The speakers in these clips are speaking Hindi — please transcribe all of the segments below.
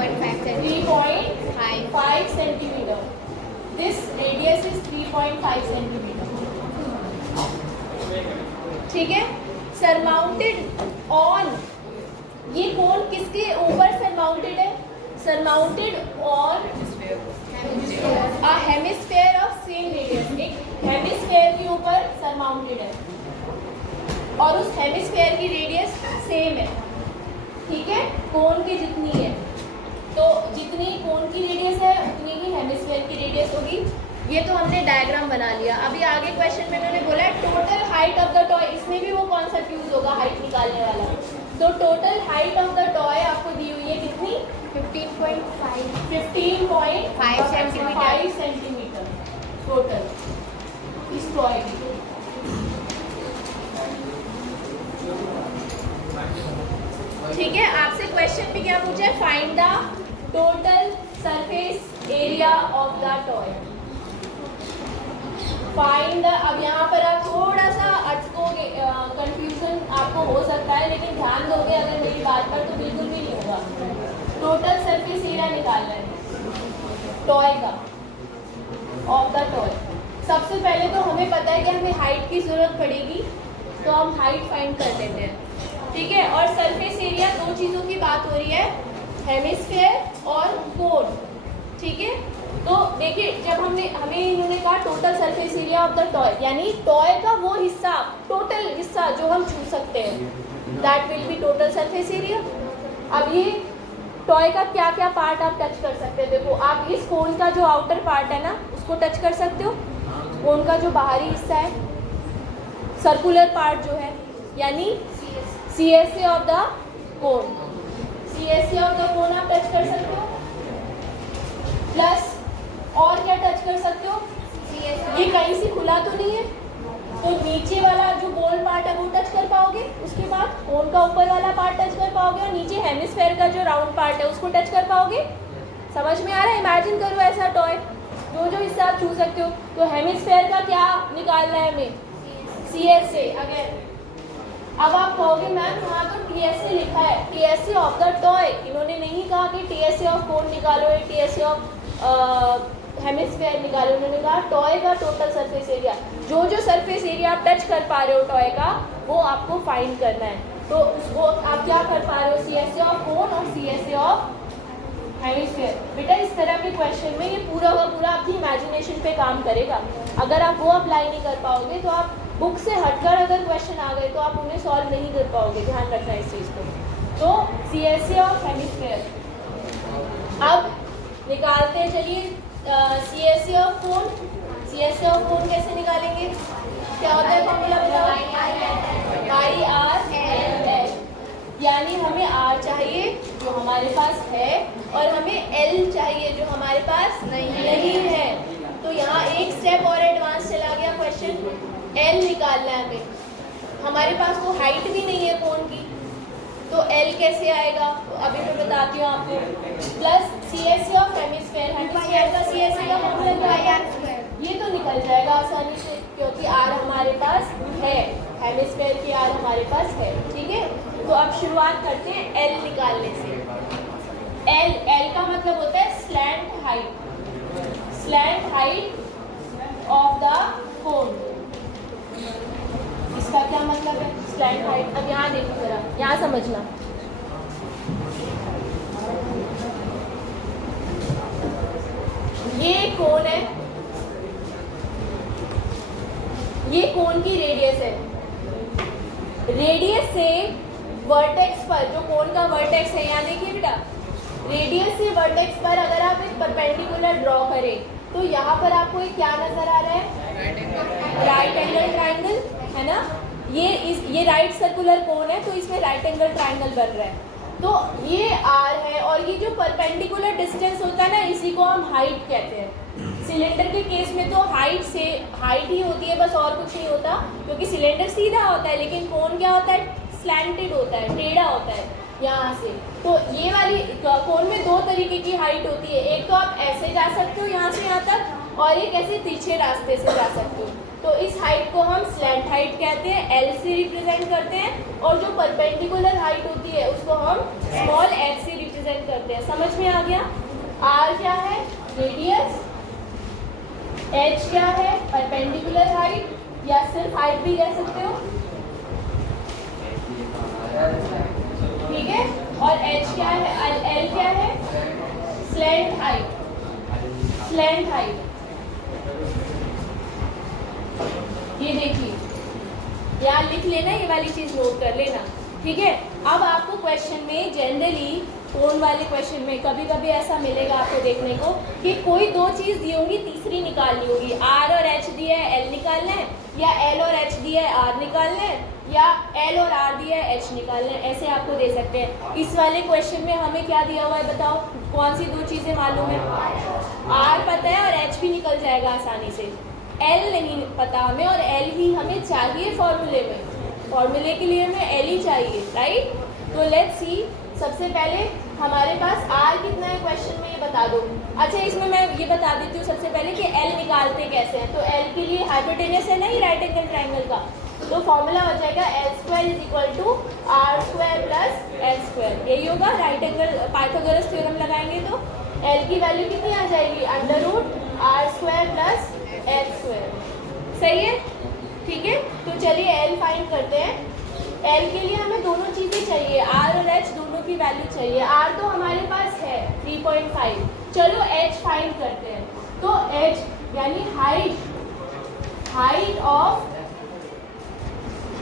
3.5 centimeter. This radius is 3.5 centimeter. ठीक है. Surmounted on, ये कोन किसके ऊपर सरमाउंटेड है? Surmounted on a hemisphere of same radius. एक हेमिस्फेयर के ऊपर सरमाउंटेड है और उस हेमिस्फेयर की रेडियस सेम है. ठीक है, कोन की जितनी है, तो जितनी कोन की रेडियस है उतनी ही हेमिस्फेयर की रेडियस होगी. ये तो हमने डायग्राम बना लिया. अभी आगे क्वेश्चन में उन्होंने बोला है total height of the toy. इसमें भी वो कॉन्सेप्ट यूज होगा हाइट निकालने वाला. तो total height of the toy आपको दी हुई है कितनी? 15.5 सेंटीमीटर टोटल इस टॉय की. ठीक है, आपसे क्वेश्चन भी क्या पूछा है? Find the total surface area of the toy. Find the, अब यहाँ पर आप थोड़ा सा अटकोगे, कंफ्यूजन आपको हो सकता है, लेकिन ध्यान दोगे अगर मेरी बात पर तो बिल्कुल भी नहीं होगा. टोटल सरफेस एरिया निकालना है टॉय का, ऑफ द टॉय. सबसे पहले तो हमें पता है कि हमें हाइट की जरूरत पड़ेगी, तो हम हाइट फाइंड कर लेते हैं. ठीक है, और सरफेस एरिया, दो चीज़ों की बात हो रही है, हेमिस्फेयर और कोन. ठीक है, तो देखिए जब हमें इन्होंने कहा total surface area of the toy, यानी टॉय का वो हिस्सा, टोटल हिस्सा जो हम छू सकते हैं, that will be total surface area. अब ये टॉय का क्या क्या पार्ट आप टच कर सकते हैं? देखो, आप इस कोन का जो आउटर पार्ट है ना, उसको टच कर सकते हो. कोन का जो बाहरी हिस्सा है, सर्कुलर पार्ट जो है, यानी CSA of the cone, CSA of the cone आप टच कर सकते हो. प्लस और क्या टच कर सकते हो? ये कहीं से खुला तो नहीं है, तो नीचे वाला जो गोल पार्ट है वो टच कर पाओगे. उसके बाद कोन का ऊपर वाला पार्ट टच कर पाओगे और नीचे हेमिस्फेयर का जो राउंड पार्ट है उसको टच कर पाओगे. समझ में आ रहा है? इमेजिन करो ऐसा टॉय, जो हिस्सा आप छू सकते हो. तो हेमिस्फेयर का क्या निकालना है हमें? CSA. अगर अब आप कहोगे मैम वहाँ तो TSA लिखा है, TSA ऑफ द टॉय. इन्होंने नहीं कहा कि TSA ऑफ कोन निकालो या TSA ऑफ हेमिस्फेयर निकालो. उन्होंने कहा टॉय का टोटल सरफेस एरिया, जो सरफेस एरिया आप टच कर पा रहे हो टॉय का, वो आपको फाइंड करना है. तो वो आप क्या कर पा रहे हो? CSA ऑफ कोन और CSA ऑफ हेमिस्फेयर. बेटा इस तरह के क्वेश्चन में ये पूरा का पूरा आपकी इमेजिनेशन पे काम करेगा. अगर आप वो अप्लाई नहीं कर पाओगे तो आप बुक से हटकर अगर क्वेश्चन आ गए तो आप उन्हें सॉल्व नहीं कर पाओगे. ध्यान रखना इस चीज़ को. तो CSA ऑफ हेमिस्फेयर. अब निकालते हैं, चलिए CSA of cone. CSA of cone कैसे निकालेंगे? क्या होता है फॉर्मूला बताओ? IR/L. यानी हमें R चाहिए जो हमारे पास है और हमें L चाहिए जो हमारे पास नहीं है. तो यहाँ एक स्टेप और एडवांस चला गया क्वेश्चन. L निकालना है हमें. हमारे पास तो हाइट भी नहीं है कोन की, तो L कैसे आएगा? तो अभी मैं बताती हूँ आपको. Plus CSA of hemisphere. Hemisphere का CSA का फॉर्मूला क्या है? ये तो निकल जाएगा आसानी से, क्योंकि R हमारे पास है, हेमिस्फेयर की R हमारे पास है. ठीक है, तो अब शुरुआत करते हैं L निकालने से. L का मतलब होता है slant height. Slant height of the cone. इसका क्या मतलब है स्लैंट हाइट? अब यहाँ देखो जरा, यहाँ समझना. ये कोन है, ये कोन की रेडियस है. रेडियस से वर्टेक्स पर, जो कोन का वर्टेक्स है, यहाँ देखिए बेटा, रेडियस से वर्टेक्स पर अगर आप एक परपेंडिकुलर ड्रॉ करें तो यहाँ पर आपको एक क्या नजर आ रहा है? राइट एंगल ट्राइंगल, है ना. ये राइट सर्कुलर कोन है, तो इसमें राइट एंगल ट्राइंगल बन रहा है. तो ये R है और ये जो परपेंडिकुलर डिस्टेंस होता है ना, इसी को हम हाइट कहते हैं. सिलेंडर के केस में तो हाइट ही होती है, बस और कुछ नहीं होता, क्योंकि सिलेंडर सीधा होता है, लेकिन कोन क्या होता है? स्लैंटेड होता है, टेढ़ा होता है यहाँ से. तो ये वाली कोन में दो तरीके की हाइट होती है. एक तो आप ऐसे जा सकते हो यहाँ से यहाँ तक, और एक ऐसे तिरछे रास्ते से जा सकते हो. तो इस हाइट को हम स्लैंट हाइट कहते हैं, L से रिप्रेजेंट करते हैं. और जो परपेंडिकुलर हाइट होती है उसको हम स्मॉल h से रिप्रेजेंट करते सकते हैं। समझ में आ गया? आर क्या है? रेडियस। एच क्या है? परपेंडिकुलर हाइट, या सिर्फ हाइट भी कह सकते हो, ठीक है। और एच क्या है? एल क्या है? Slant height. स्लैंट हाइट ये देखिए, यहाँ लिख लेना, ये वाली चीज नोट कर लेना, ठीक है। अब आपको क्वेश्चन में जनरली कोन वाले क्वेश्चन में कभी कभी ऐसा मिलेगा आपको देखने को कि कोई दो चीज दी होंगी, तीसरी निकालनी होगी। आर और एच दिया है, एल निकालना है, या एल और एच दिया है, आर निकालना है, या एल और आर दिया है, एच निकालना है। ऐसे आपको दे सकते हैं। इस वाले क्वेश्चन में हमें क्या दिया हुआ है बताओ, कौन सी दो चीजें मालूम है? आर पता है और एच भी निकल जाएगा आसानी से। एल नहीं पता हमें, और एल ही हमें चाहिए फॉर्मूले में। फॉर्मूले के लिए हमें एल ही चाहिए, राइट। तो लेट्स सी, सबसे पहले हमारे पास आर कितना है क्वेश्चन में, ये बता दो। अच्छा, इसमें मैं ये बता देती हूँ सबसे पहले कि एल निकालते कैसे हैं। तो एल के लिए हाइपोटेनस है ना ये राइट एंगल ट्राइंगल का, तो फॉर्मूला हो जाएगा L square is equal to R square plus L square. यही होगा, राइट एंगल पाइथागोरस थ्योरम लगाएंगे तो एल की वैल्यू कितनी आ जाएगी? Under root R square plus L square. सही है, ठीक है। तो चलिए एल फाइंड करते हैं। एल के लिए हमें दोनों चीज़ें चाहिए, आर और एच दोनों की वैल्यू चाहिए। आर तो हमारे पास है 3.5, चलो एच फाइंड करते हैं। तो एच यानी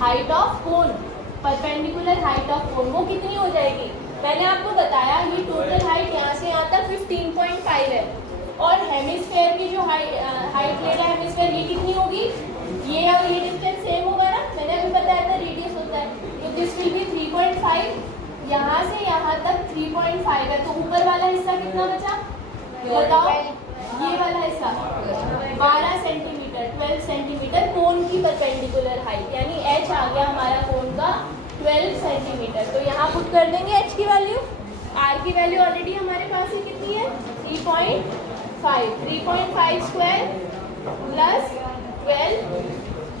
height of cone, perpendicular height of cone, वो कितनी हो जाएगी? मैंने आपको बताया ये टोटल हाइट यहाँ से यहाँ तक 15.5 है, और हेमिस्फेयर की जो हाइट ले रहा है हेमिस्फेयर, ये कितनी होगी? ये और ये डिस्टेंस सेम होगा ना, मैंने अभी बताया था रेडियस होता है। तो दिस विल बी 3.5, यहाँ से यहाँ तक 3.5 है। तो ऊपर वाला हिस्सा कितना बचा बताओ? ये वाला हिस्सा 12 सेंटीमीटर, 12 सेंटीमीटर कोन की परपेंडिकुलर हाइट, यानी एच आ गया हमारा कोन का 12 सेंटीमीटर। तो यहाँ पुट कर देंगे एच की वैल्यू। आर की वैल्यू ऑलरेडी हमारे पास ही कितनी है? 3.5 स्क्वायर प्लस 12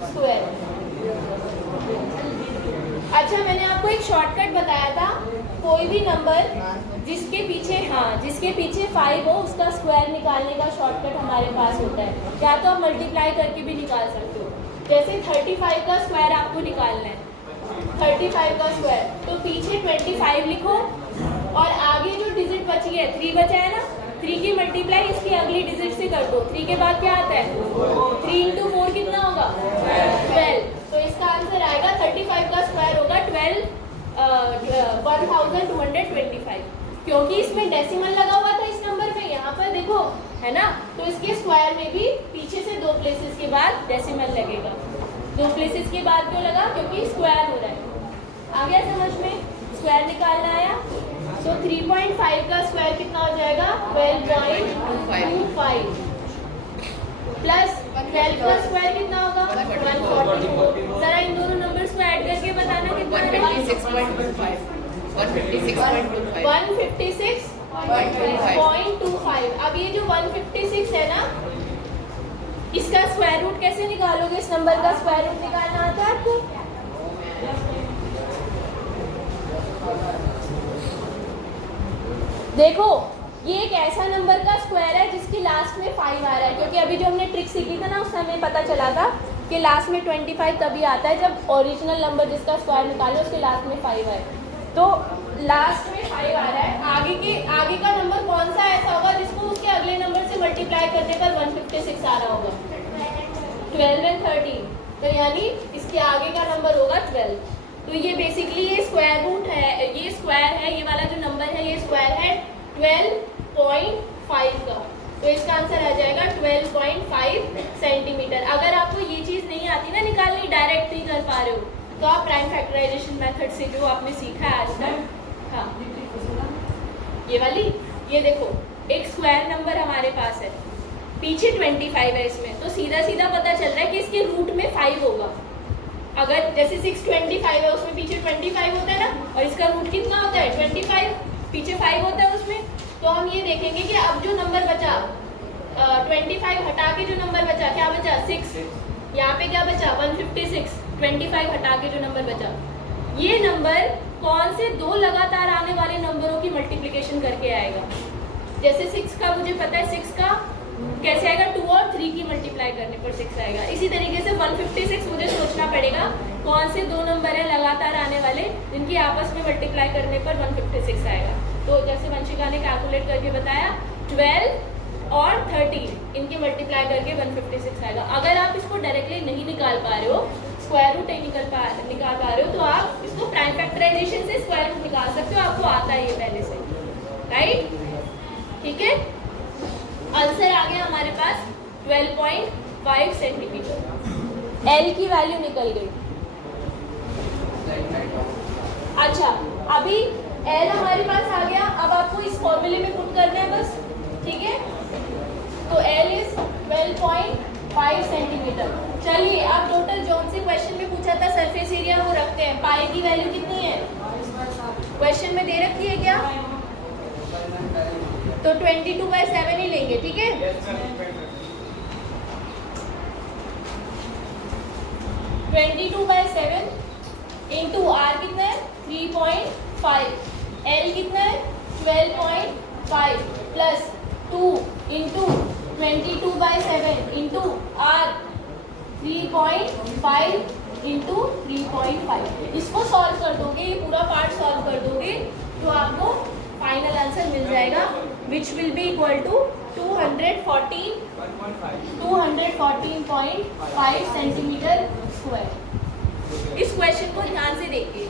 स्क्वायर। अच्छा, मैंने आपको एक शॉर्टकट बताया था, कोई भी नंबर जिसके पीछे 5 हो उसका स्क्वायर निकालने का शॉर्टकट हमारे पास होता है। या तो आप मल्टीप्लाई करके भी निकाल सकते हो। जैसे 35 का स्क्वायर आपको निकालना है, 35 का स्क्वायर, तो पीछे 25 लिखो, और आगे जो डिजिट बची है 3 बचा है ना, 3 की मल्टीप्लाई इसकी अगली डिजिट से कर दो। 3 के बाद क्या आता है? 3 × 4 कितना होगा? 12। तो इसका आंसर आएगा 35 का स्क्वायर होगा 1225, क्योंकि इसमें डेसिमल लगा हुआ था इस नंबर में, यहाँ पर देखो है ना। तो इसके स्क्वायर में भी पीछे से 2 प्लेसेस के बाद डेसिमल लगेगा। 2 प्लेसेस के बाद क्यों लगा? क्योंकि स्क्वायर हो रहा है। आ गया समझ में? स्क्वायर निकालना आया। तो 3.5 का स्क्वायर कितना हो जाएगा? 12.25 प्लस 12 का स्क्वायर कितना होगा? 144। जरा इन दोनों नंबर्स को ऐड करके बताना कितना है? 156.25। अब ये जो 156 है ना, इसका स्क्वायर रूट कैसे निकालोगे? इस नंबर का स्क्वायर रूट निकालना आता है आपको? देखो, ये एक ऐसा नंबर का स्क्वायर है जिसकी लास्ट में 5 आ रहा है, क्योंकि अभी जो हमने ट्रिक सीखी था ना, उस समय पता चला था कि लास्ट में 25 तभी आता है जब ओरिजिनल नंबर जिसका स्क्वायर निकाले उसके लास्ट में 5 आए। तो लास्ट में 5 आ रहा है, आगे का नंबर कौन सा ऐसा होगा जिसको उसके अगले नंबर से मल्टीप्लाई करने पर 156 आ रहा होगा? 12 और 13। तो यानी इसके आगे का नंबर होगा 12। तो ये बेसिकली ये स्क्वायर रूट है, ये स्क्वायर है, ये वाला जो नंबर है ये स्क्वायर है 12.5 का। तो इसका आंसर आ जाएगा 12.5 सेंटीमीटर। अगर आपको ये चीज़ नहीं आती ना निकालनी, डायरेक्ट नहीं कर पा रहे हो, तो आप प्राइम फैक्टराइजेशन मेथड से जो आपने सीखा है आज तक, हाँ ये वाली, ये देखो एक स्क्वायर नंबर हमारे पास है, पीछे 25 है इसमें, तो सीधा सीधा पता चल रहा है कि इसके रूट में 5 होगा। अगर जैसे 625 है उसमें पीछे 25 होता है ना, और इसका रूट कितना होता है? 25, पीछे 5 होता है उसमें। तो हम ये देखेंगे कि अब जो नंबर बचा 25 हटा के जो नंबर बचा, क्या बचा? 6। यहाँ पे क्या बचा? 156। 25 हटा के जो नंबर बचा, ये नंबर कौन से 2 लगातार आने वाले नंबरों की मल्टीप्लिकेशन मल्टीप्लिकेशन करके आएगा। जैसे 6 का मुझे पता है 6 का कैसे आएगा, 2 और 3 की मल्टीप्लाई करने पर 6 आएगा। इसी तरीके से 156 मुझे सोचना पड़ेगा कौन से दो नंबर है लगातार आने वाले जिनकी आपस में मल्टीप्लाई करने पर 156 आएगा। तो जैसे वंशिका ने कैलकुलेट करके बताया 12 और 13 इनके मल्टीप्लाई करके 156 आएगा। अगर आप इसको डायरेक्टली नहीं निकाल पा रहे हो, स्क्वायर रूट नहीं निकाल पा रहे हो, तो आप इसको प्राइम फैक्टराइजेशन से स्क्वायर रूट निकाल सकते हो, आपको आता है ये पहले से, राइट? ठीक है, आंसर आ गया हमारे पास 12.5 सेंटीमीटर। एल की वैल्यू निकल गई। अच्छा, अभी एल हमारे पास आ गया, अब आपको इस फॉर्मूले में पुट करना है बस, ठीक है? तो एल इज 12.5 सेंटीमीटर। चलिए, अब टोटल जौन से क्वेश्चन में पूछा था सरफेस एरिया वो रखते हैं। पाई की वैल्यू कितनी है क्वेश्चन में दे रखी है क्या? तो 22/7 ही लेंगे, ठीक है? 22/7 इंटू आर कितना है 3.5, एल कितना है 12.5 plus 2 into 22/7 into r 3.5 into 3.5। इसको सॉल्व कर दोगे, ये पूरा पार्ट सॉल्व कर दोगे तो आपको फाइनल आंसर मिल जाएगा which will be equal to 214.5 centimetre square. इस क्वेश्चन को ध्यान से देखिए।